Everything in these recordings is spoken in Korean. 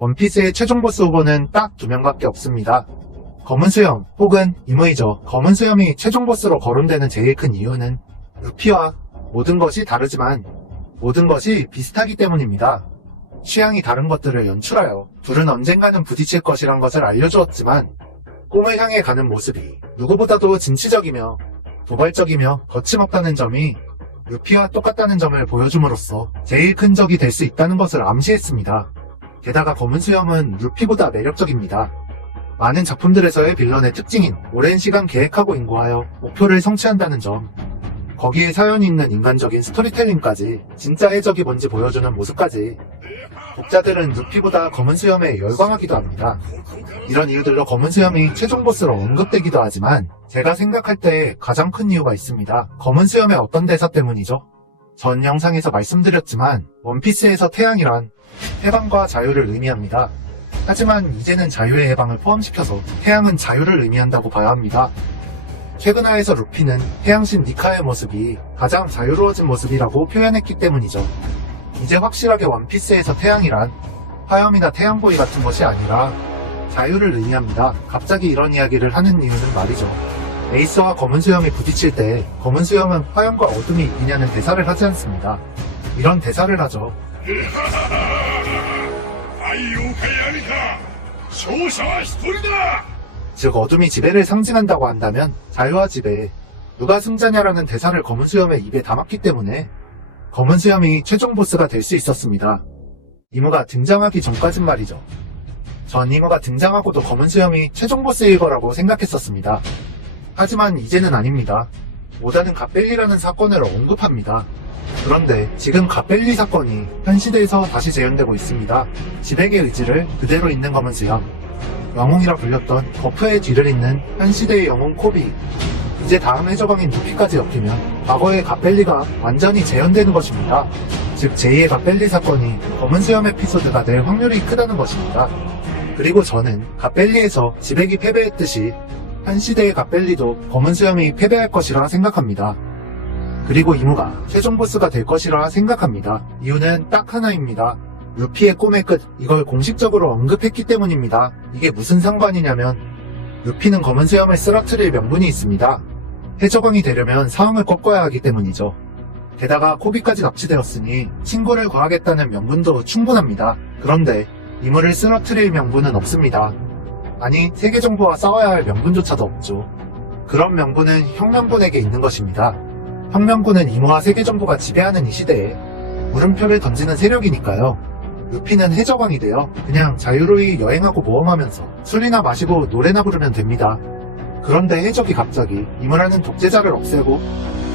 원피스의 최종 보스 후보는 딱 두 명밖에 없습니다. 검은 수염 혹은 이무이죠. 검은 수염이 최종 보스로 거론되는 제일 큰 이유는 루피와 모든 것이 다르지만 모든 것이 비슷하기 때문입니다. 취향이 다른 것들을 연출하여 둘은 언젠가는 부딪힐 것이란 것을 알려주었지만 꿈을 향해 가는 모습이 누구보다도 진취적이며 도발적이며 거침없다는 점이 루피와 똑같다는 점을 보여줌으로써 제일 큰 적이 될 수 있다는 것을 암시했습니다. 게다가 검은 수염은 루피보다 매력적입니다. 많은 작품들에서의 빌런의 특징인 오랜 시간 계획하고 인고하여 목표를 성취한다는 점, 거기에 사연이 있는 인간적인 스토리텔링까지 진짜 해적이 뭔지 보여주는 모습까지 독자들은 루피보다 검은 수염에 열광하기도 합니다. 이런 이유들로 검은 수염이 최종 보스로 언급되기도 하지만 제가 생각할 때 가장 큰 이유가 있습니다. 검은 수염의 어떤 대사 때문이죠? 전 영상에서 말씀드렸지만 원피스에서 태양이란 해방과 자유를 의미합니다. 하지만 이제는 자유의 해방을 포함시켜서 태양은 자유를 의미한다고 봐야 합니다. 최근화에서 루피는 태양신 니카의 모습이 가장 자유로워진 모습이라고 표현했기 때문이죠. 이제 확실하게 원피스에서 태양이란 화염이나 태양보이 같은 것이 아니라 자유를 의미합니다. 갑자기 이런 이야기를 하는 이유는 말이죠. 에이스와 검은 수염이 부딪힐 때 검은 수염은 화염과 어둠이 이기냐는 대사를 하지 않습니다. 이런 대사를 하죠. 즉 어둠이 지배를 상징한다고 한다면 자유와 지배, 누가 승자냐라는 대사를 검은 수염의 입에 담았기 때문에 검은 수염이 최종 보스가 될 수 있었습니다. 이모가 등장하기 전까진 말이죠. 전 이모가 등장하고도 검은 수염이 최종 보스일 거라고 생각했었습니다. 하지만 이제는 아닙니다. 오다는 갓벨리라는 사건을 언급합니다. 그런데 지금 갓벨리 사건이 현 시대에서 다시 재현되고 있습니다. 지백의 의지를 그대로 있는 검은 수염 영웅이라 불렸던 버프의 뒤를 잇는 현 시대의 영웅 코비. 이제 다음 해적왕인 루피까지 엮이면 과거의 갓벨리가 완전히 재현되는 것입니다. 즉 제2의 갓벨리 사건이 검은 수염 에피소드가 될 확률이 크다는 것입니다. 그리고 저는 갓벨리에서 지백이 패배했듯이 현 시대의 갓벨리도 검은 수염이 패배할 것이라 생각합니다. 그리고 이무가 최종 보스가 될 것이라 생각합니다. 이유는 딱 하나입니다. 루피의 꿈의 끝, 이걸 공식적으로 언급했기 때문입니다. 이게 무슨 상관이냐면, 루피는 검은 수염을 쓰러뜨릴 명분이 있습니다. 해적왕이 되려면 상황을 꺾어야 하기 때문이죠. 게다가 코비까지 납치되었으니 친구를 구하겠다는 명분도 충분합니다. 그런데 이물을 쓰러뜨릴 명분은 없습니다. 아니, 세계 정부와 싸워야 할 명분조차도 없죠. 그런 명분은 혁명군에게 있는 것입니다. 혁명군은 이모와 세계 정부가 지배하는 이 시대에 물음표를 던지는 세력이니까요. 루피는 해적왕이 되어 그냥 자유로이 여행하고 모험하면서 술이나 마시고 노래나 부르면 됩니다. 그런데 해적이 갑자기 이모라는 독재자를 없애고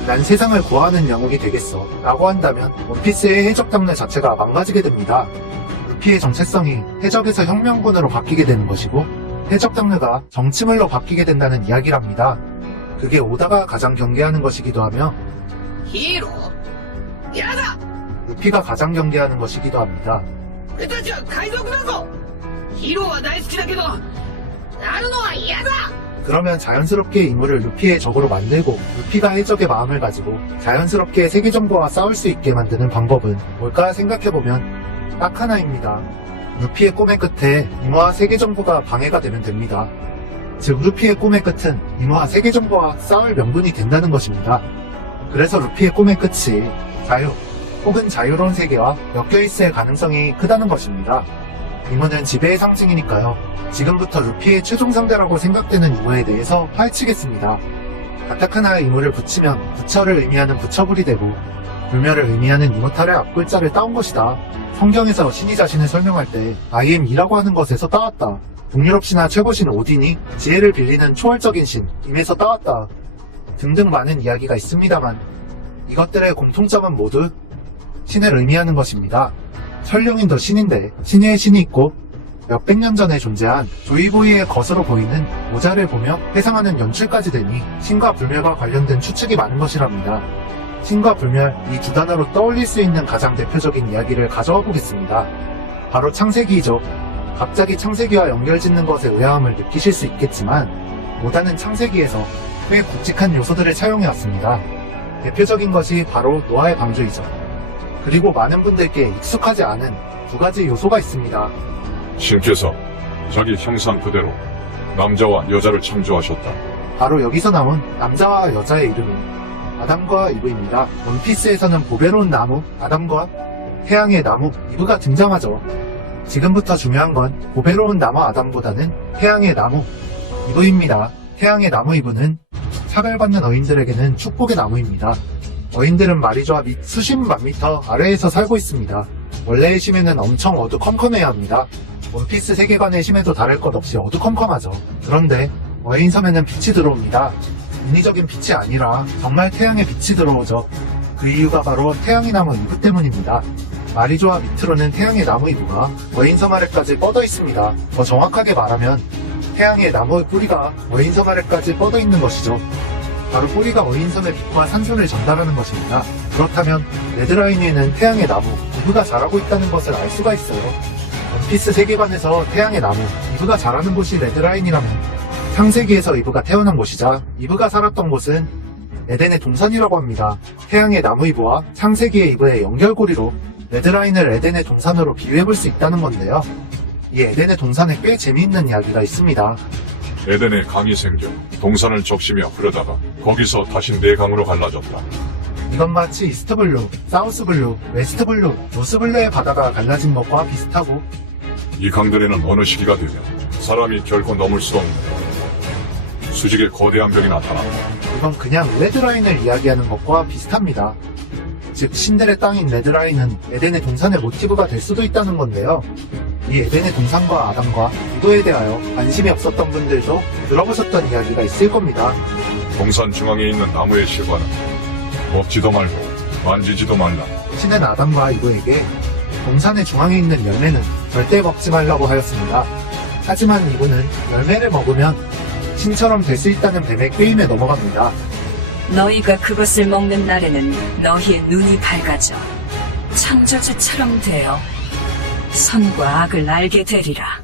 난 세상을 구하는 영웅이 되겠어 라고 한다면 원피스의 해적 장르 자체가 망가지게 됩니다. 루피의 정체성이 해적에서 혁명군으로 바뀌게 되는 것이고 해적 장르가 정치물로 바뀌게 된다는 이야기랍니다. 그게 오다가 가장 경계하는 것이기도 하며 히로 야다! 루피가 가장 경계하는 것이기도 합니다. 俺たちは海賊だぞ! 히로와 大好きだけど 나루노와 嫌だ! 그러면 자연스럽게 인물을 루피의 적으로 만들고 루피가 해적의 마음을 가지고 자연스럽게 세계정보와 싸울 수 있게 만드는 방법은 뭘까 생각해보면 딱 하나입니다. 루피의 꿈의 끝에 이모와 세계 정부가 방해가 되면 됩니다. 즉 루피의 꿈의 끝은 이모와 세계 정부와 싸울 명분이 된다는 것입니다. 그래서 루피의 꿈의 끝이 자유 혹은 자유로운 세계와 엮여 있을 가능성이 크다는 것입니다. 이모는 지배의 상징이니까요. 지금부터 루피의 최종 상대라고 생각되는 이모에 대해서 파헤치겠습니다. 가타카나의 이모를 붙이면 부처를 의미하는 부처불이 되고 불멸을 의미하는 이모탈의 앞글자를 따온 것이다. 성경에서 신이 자신을 설명할 때 I am이라고 하는 것에서 따왔다. 북유럽 신화 최고신 오딘이 지혜를 빌리는 초월적인 신, 임에서 따왔다. 등등 많은 이야기가 있습니다만 이것들의 공통점은 모두 신을 의미하는 것입니다. 설령인도 신인데 신의 신이 있고 몇백 년 전에 존재한 조이보이의 것으로 보이는 모자를 보며 해상하는 연출까지 되니 신과 불멸과 관련된 추측이 많은 것이랍니다. 신과 불멸 이 두 단어로 떠올릴 수 있는 가장 대표적인 이야기를 가져와 보겠습니다. 바로 창세기이죠. 갑자기 창세기와 연결짓는 것에 의아함을 느끼실 수 있겠지만 모다는 창세기에서 꽤 굵직한 요소들을 차용해 왔습니다. 대표적인 것이 바로 노아의 방주이죠. 그리고 많은 분들께 익숙하지 않은 두 가지 요소가 있습니다. 신께서 자기 형상 그대로 남자와 여자를 창조하셨다. 바로 여기서 나온 남자와 여자의 이름이 아담과 이브입니다. 원피스에서는 보배로운 나무, 아담과 태양의 나무, 이브가 등장하죠. 지금부터 중요한 건 보배로운 나무 아담보다는 태양의 나무, 이브입니다. 태양의 나무 이브는 차별받는 어인들에게는 축복의 나무입니다. 어인들은 마리조아 밑 수십만 미터 아래에서 살고 있습니다. 원래의 심해는 엄청 어두컴컴해야 합니다. 원피스 세계관의 심해도 다를 것 없이 어두컴컴하죠. 그런데 어인 섬에는 빛이 들어옵니다. 인위적인 빛이 아니라 정말 태양의 빛이 들어오죠. 그 이유가 바로 태양의 나무 이브 때문입니다. 마리조아 밑으로는 태양의 나무 이브가 어인섬 아래까지 뻗어 있습니다. 더 정확하게 말하면 태양의 나무의 뿌리가 어인섬 아래까지 뻗어 있는 것이죠. 바로 뿌리가 어인섬의 빛과 산소를 전달하는 것입니다. 그렇다면 레드라인에는 태양의 나무, 이브가 자라고 있다는 것을 알 수가 있어요. 원피스 세계관에서 태양의 나무, 이브가 자라는 곳이 레드라인이라면 창세기에서 이브가 태어난 곳이자 이브가 살았던 곳은 에덴의 동산이라고 합니다. 태양의 나무 이브와 창세기의 이브의 연결고리로 레드라인을 에덴의 동산으로 비유해볼 수 있다는 건데요. 이 에덴의 동산에 꽤 재미있는 이야기가 있습니다. 에덴에 강이 생겨 동산을 적시며 흐르다가 거기서 다시 네 강으로 갈라졌다. 이건 마치 이스트블루, 사우스블루, 웨스트블루, 노스블루의 바다가 갈라진 것과 비슷하고 이 강들에는 어느 시기가 되면 사람이 결코 넘을 수 없는 수직의 거대한 벽이 나타난다. 이건 그냥 레드라인을 이야기하는 것과 비슷합니다. 즉 신들의 땅인 레드라인은 에덴의 동산의 모티브가 될 수도 있다는 건데요. 이 에덴의 동산과 아담과 이도에 대하여 관심이 없었던 분들도 들어보셨던 이야기가 있을 겁니다. 동산 중앙에 있는 나무의 실과는 먹지도 말고 만지지도 말라. 신은 아담과 이도에게 동산의 중앙에 있는 열매는 절대 먹지 말라고 하였습니다. 하지만 이분은 열매를 먹으면 신처럼 될 수 있다는 뱀의 게임에 넘어갑니다. 너희가 그것을 먹는 날에는 너희의 눈이 밝아져 창조주처럼 되어 선과 악을 알게 되리라.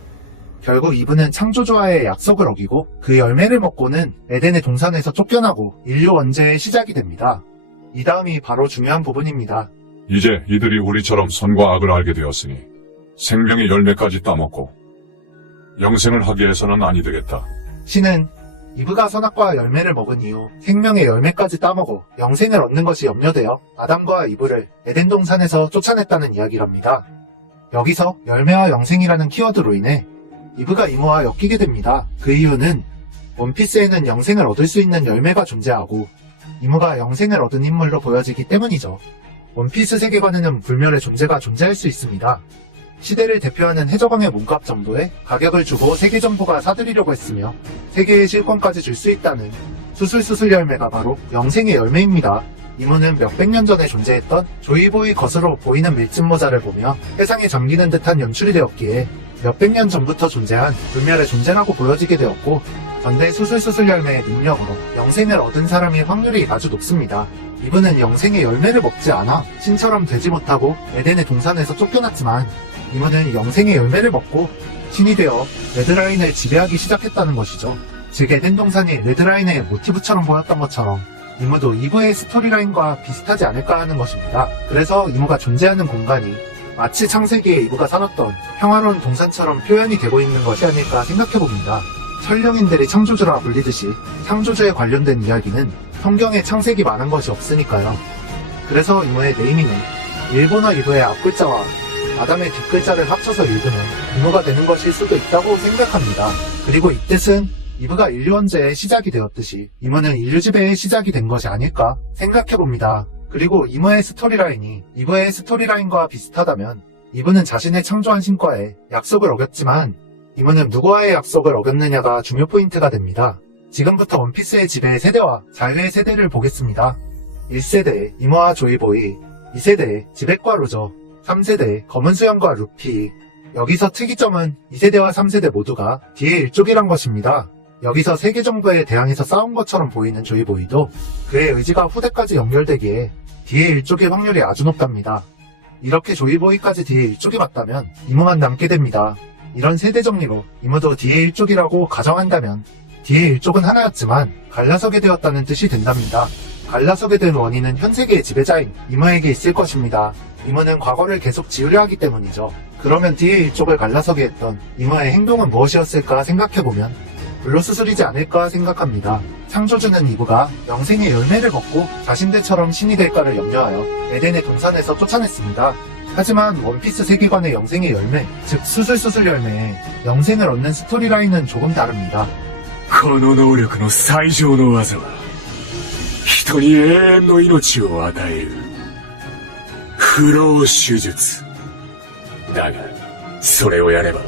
결국 이분은 창조주와의 약속을 어기고 그 열매를 먹고는 에덴의 동산에서 쫓겨나고 인류 원죄의 시작이 됩니다. 이 다음이 바로 중요한 부분입니다. 이제 이들이 우리처럼 선과 악을 알게 되었으니 생명의 열매까지 따먹고 영생을 하게 해서는 아니 되겠다. 신은 이브가 선악과 열매를 먹은 이후 생명의 열매까지 따먹어 영생을 얻는 것이 염려되어 아담과 이브를 에덴 동산에서 쫓아냈다는 이야기랍니다. 여기서 열매와 영생이라는 키워드로 인해 이브가 이모와 엮이게 됩니다. 그 이유는 원피스에는 영생을 얻을 수 있는 열매가 존재하고 이모가 영생을 얻은 인물로 보여지기 때문이죠. 원피스 세계관에는 불멸의 존재가 존재할 수 있습니다. 시대를 대표하는 해적왕의 몸값 정도의 가격을 주고 세계 정부가 사들이려고 했으며 세계의 실권까지 줄 수 있다는 수술수술 열매가 바로 영생의 열매입니다. 이모는 몇백 년 전에 존재했던 조이보이 것으로 보이는 밀짚 모자를 보며 세상에 잠기는 듯한 연출이 되었기에 몇백 년 전부터 존재한 불멸의 존재라고 보여지게 되었고 전대 수술수술 열매의 능력으로 영생을 얻은 사람의 확률이 아주 높습니다. 이분은 영생의 열매를 먹지 않아 신처럼 되지 못하고 에덴의 동산에서 쫓겨났지만 이모는 영생의 열매를 먹고 신이 되어 레드라인을 지배하기 시작했다는 것이죠. 즉 에덴 동산이 레드라인의 모티브처럼 보였던 것처럼 이모도 이브의 스토리라인과 비슷하지 않을까 하는 것입니다. 그래서 이모가 존재하는 공간이 마치 창세기에 이브가 살았던 평화로운 동산처럼 표현이 되고 있는 것이 아닐까 생각해봅니다. 천령인들이 창조주라 불리듯이 창조주에 관련된 이야기는 성경에 창세기 많은 것이 없으니까요. 그래서 이모의 네이밍은 일본어 이브의 앞글자와 아담의 뒷글자를 합쳐서 읽으면 이모가 되는 것일 수도 있다고 생각합니다. 그리고 이 뜻은 이브가 인류 원죄의 시작이 되었듯이 이모는 인류 지배의 시작이 된 것이 아닐까 생각해봅니다. 그리고 이모의 스토리라인이 이브의 스토리라인과 비슷하다면 이브는 자신의 창조한 신과에 약속을 어겼지만 이모는 누구와의 약속을 어겼느냐가 중요 포인트가 됩니다. 지금부터 원피스의 지배의 세대와 자유의 세대를 보겠습니다. 1세대 이모와 조이보이 2세대 지백과 루저 3세대 검은 수염과 루피 여기서 특이점은 2세대와 3세대 모두가 뒤에 일족이란 것입니다. 여기서 세계 정부에 대항해서 싸운 것처럼 보이는 조이보이도 그의 의지가 후대까지 연결되기에 뒤에 일족의 확률이 아주 높답니다. 이렇게 조이보이까지 뒤에 일족이 맞다면 이모만 남게 됩니다. 이런 세대 정리로 이모도 뒤에 일족이라고 가정한다면 뒤에 일족은 하나였지만 갈라서게 되었다는 뜻이 된답니다. 갈라서게 된 원인은 현 세계의 지배자인 이모에게 있을 것입니다. 이모는 과거를 계속 지우려 하기 때문이죠. 그러면 뒤에 일쪽을 갈라서게 했던 이모의 행동은 무엇이었을까 생각해보면 불로수술이지 않을까 생각합니다. 창조주는 이브가 영생의 열매를 먹고 자신들처럼 신이 될까를 염려하여 에덴의 동산에서 쫓아냈습니다. 하지만 원피스 세계관의 영생의 열매, 즉 수술수술 열매에 영생을 얻는 스토리라인은 조금 다릅니다. この能力の最上の技は、人に永遠の命を与える、 不老手術。だが、それをやれば、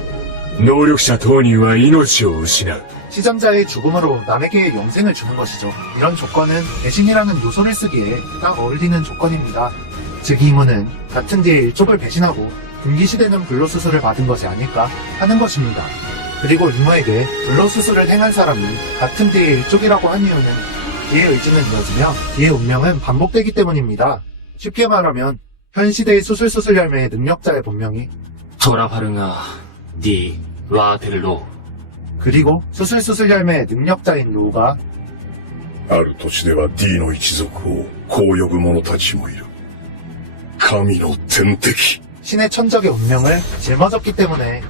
能力者当人は命を失う。 시전자의 죽음으로 남에게 영생을 주는 것이죠. 이런 조건은 배신이라는 요소를 쓰기에 딱 어울리는 조건입니다. 즉 이문은 같은 뒤에 일족을 배신하고 금기시되는 불로수술을 받은 것이 아닐까 하는 것입니다. 그리고 이모에게 불로수술을 행한 사람이 같은 뒤에 일족이라고 한 이유는 뒤의 의지는 이어지며 뒤의 운명은 반복되기 때문입니다. 쉽게 말하면 현 시대의 수술수술 열매의 능력자의 본명이 トラファルガー D ワーテルロ 그리고 수술수술 열매의 능력자인 로우가 ある土地では D の一族をこう呼ぶ者たちもいる。神の天敵。 신의 천적의 운명을 짊어졌기 때문에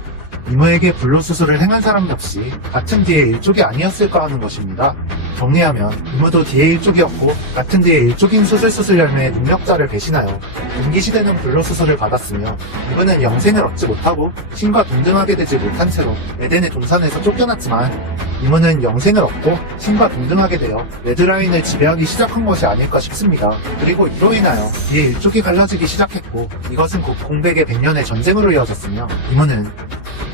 이모에게 불로수술을 행한 사람 역시 같은 뒤의 일족이 아니었을까 하는 것입니다. 정리하면 이모도 뒤의 일족이었고 같은 뒤의 일족인 수술수술 열매의 능력자를 배신하여 금기시되는 불로수술을 받았으며 이분은 영생을 얻지 못하고 신과 동등하게 되지 못한 채로 에덴의 동산에서 쫓겨났지만 이모는 영생을 얻고 신과 동등하게 되어 레드라인을 지배하기 시작한 것이 아닐까 싶습니다. 그리고 이로 인하여 뒤에 일족이 갈라지기 시작했고 이것은 곧 공백의 100년의 전쟁으로 이어졌으며 이모는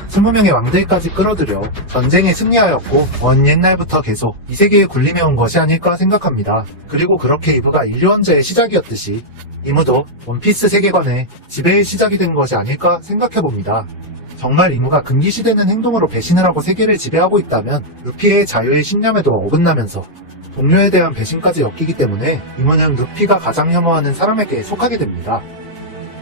20명의 왕들까지 끌어들여 전쟁에 승리하였고 먼 옛날부터 계속 이 세계에 군림해온 것이 아닐까 생각합니다. 그리고 그렇게 이브가 인류 원저의 시작이었듯이 이무도 원피스 세계관의 지배의 시작이 된 것이 아닐까 생각해봅니다. 정말 이무가 금기시되는 행동으로 배신을 하고 세계를 지배하고 있다면 루피의 자유의 신념에도 어긋나면서 동료에 대한 배신까지 엮이기 때문에 이무는 루피가 가장 혐오하는 사람에게 속하게 됩니다.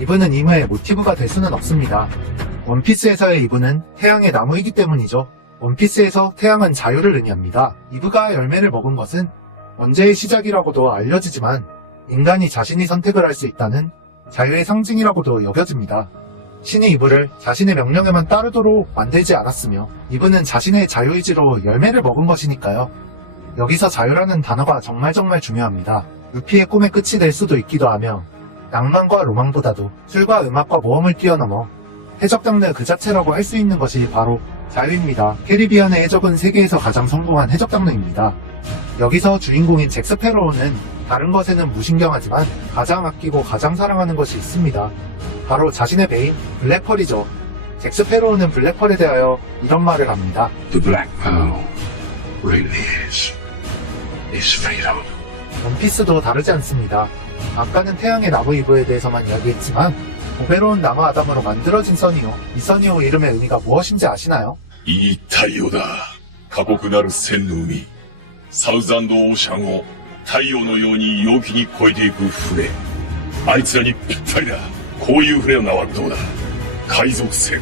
이브는 이모의 모티브가 될 수는 없습니다. 원피스에서의 이브는 태양의 나무이기 때문이죠. 원피스에서 태양은 자유를 의미합니다. 이브가 열매를 먹은 것은 언제의 시작이라고도 알려지지만 인간이 자신이 선택을 할 수 있다는 자유의 상징이라고도 여겨집니다. 신이 이브를 자신의 명령에만 따르도록 만들지 않았으며 이브는 자신의 자유의지로 열매를 먹은 것이니까요. 여기서 자유라는 단어가 정말 정말 중요합니다. 루피의 꿈의 끝이 될 수도 있기도 하며 낭만과 로망보다도 술과 음악과 모험을 뛰어넘어 해적 장르 그 자체라고 할 수 있는 것이 바로 자유입니다. 캐리비안의 해적은 세계에서 가장 성공한 해적 장르입니다. 여기서 주인공인 잭스페로우는 다른 것에는 무신경하지만 가장 아끼고 가장 사랑하는 것이 있습니다. 바로 자신의 배인 블랙펄이죠. 잭스페로우는 블랙펄에 대하여 이런 말을 합니다. The Black Pearl really is is fatal. 원피스도 다르지 않습니다. 아까는 태양의 나무 이브에 대해서만 이야기했지만 고배로운 나무 아담으로 만들어진 선이요. 이 선이요 이름의 의미가 무엇인지 아시나요? 이 타이오다. 가고그나루 센 우미. 사우산도 오샹오. 타이오의 요니 요기니 고이데이브 그 후레. 아이츠라니 피타이다. 고유 후레 나왔도다. 가이속생.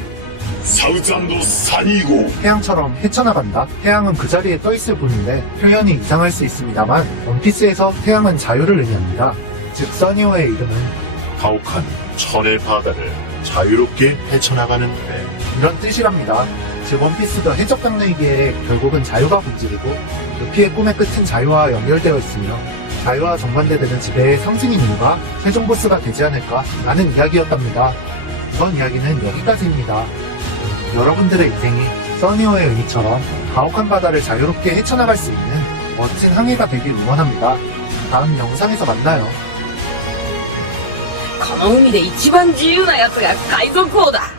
사우산도 산이고. 태양처럼 헤쳐나간다. 태양은 그 자리에 떠있을 뿐인데 표현이 이상할 수 있습니다만 원피스에서 태양은 자유를 의미합니다. 즉 써니오의 이름은 가혹한 철의 바다를 자유롭게 헤쳐나가는 배. 이런 뜻이랍니다. 즉 원피스도 해적 장르이기에 결국은 자유가 본질이고 루피의 꿈의 끝은 자유와 연결되어 있으며 자유와 정반대되는 지배의 상징인 이유가 최종 보스가 되지 않을까 라는 이야기였답니다. 이번 이야기는 여기까지입니다. 여러분들의 인생이 써니어의 의미처럼 가혹한 바다를 자유롭게 헤쳐나갈 수 있는 멋진 항해가 되길 응원합니다. 다음 영상에서 만나요. この海で一番自由なやつが海賊王だ。